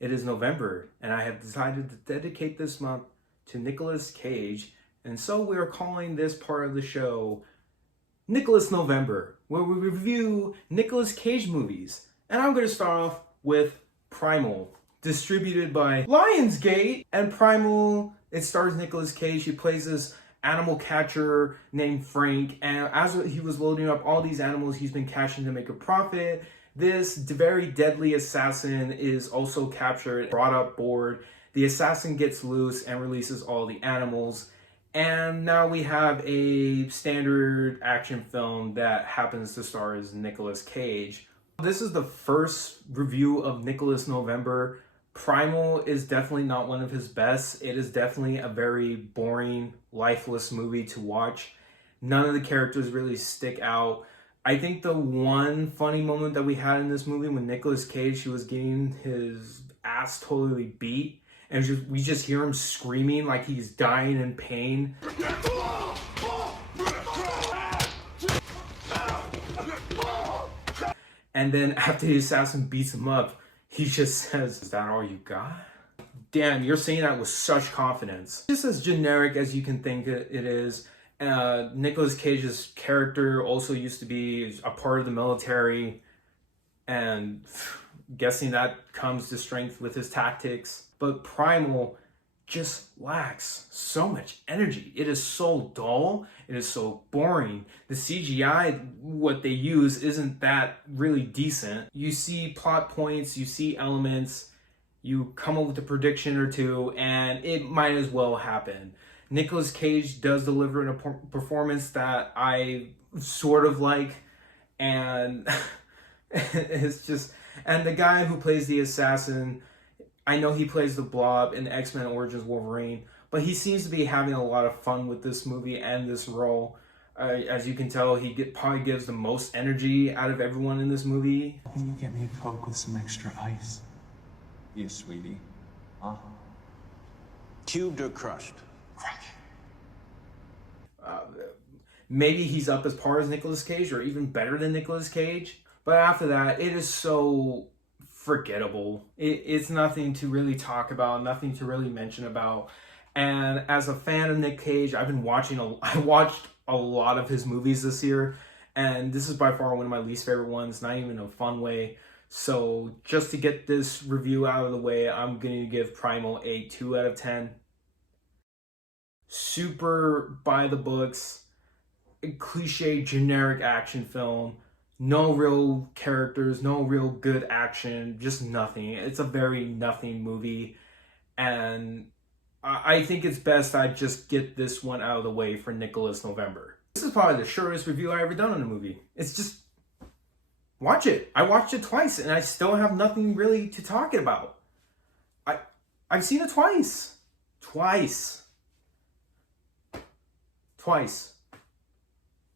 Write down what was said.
It is November, and I have decided to dedicate this month to Nicolas Cage, and so we are calling this part of the show Nicolas November, where we review Nicolas Cage movies. And I'm going to start off with Primal, distributed by Lionsgate. And Primal, it stars Nicolas Cage. He plays this animal catcher named Frank, and as he was loading up all these animals he's been catching to make a profit, this very deadly assassin is also captured, brought up board. The assassin gets loose and releases all the animals, and now we have a standard action film that happens to star as Nicolas Cage. This is the first review of Nicolas November. Primal is definitely not one of his best. It is definitely a very boring, lifeless movie to watch. None of the characters really stick out. I think the one funny moment that we had in this movie when Nicolas Cage, he was getting his ass totally beat, and we just hear him screaming like he's dying in pain. And then after the assassin beats him up, he just says, "Is that all you got?" Damn, you're saying that with such confidence. Just as generic as you can think it is. Nicolas Cage's character also used to be a part of the military, and guessing that comes to strength with his tactics. But Primal just lacks so much energy. It is so dull. It is so boring. The CGI, what they use, isn't that really decent. You see plot points, you see elements, you come up with a prediction or two, and it might as well happen. Nicolas Cage does deliver a performance that I sort of like, and it's just, and the guy who plays the assassin, I know he plays the Blob in X-Men Origins Wolverine, but he seems to be having a lot of fun with this movie and this role. As you can tell, he probably gives the most energy out of everyone in this movie. Can you get me a Coke with some extra ice? Yes, sweetie. Cubed or crushed? Maybe he's up as par as Nicolas Cage, or even better than Nicolas Cage. But after that, it is so forgettable. It's nothing to really talk about, nothing to really mention about. And as a fan of Nick Cage, I watched a lot of his movies this year, and this is by far one of my least favorite ones, not even in a fun way. So just to get this review out of the way, I'm going to give Primal a 2 out of 10. Super by the books, cliche, generic action film. No real characters, no real good action, just nothing. It's a very nothing movie, and I think it's best I just get this one out of the way for Nicolas November. This is probably the shortest review I've ever done on a movie. It's just, watch it. I watched it twice, and I still have nothing really to talk about. I've seen it twice. Twice.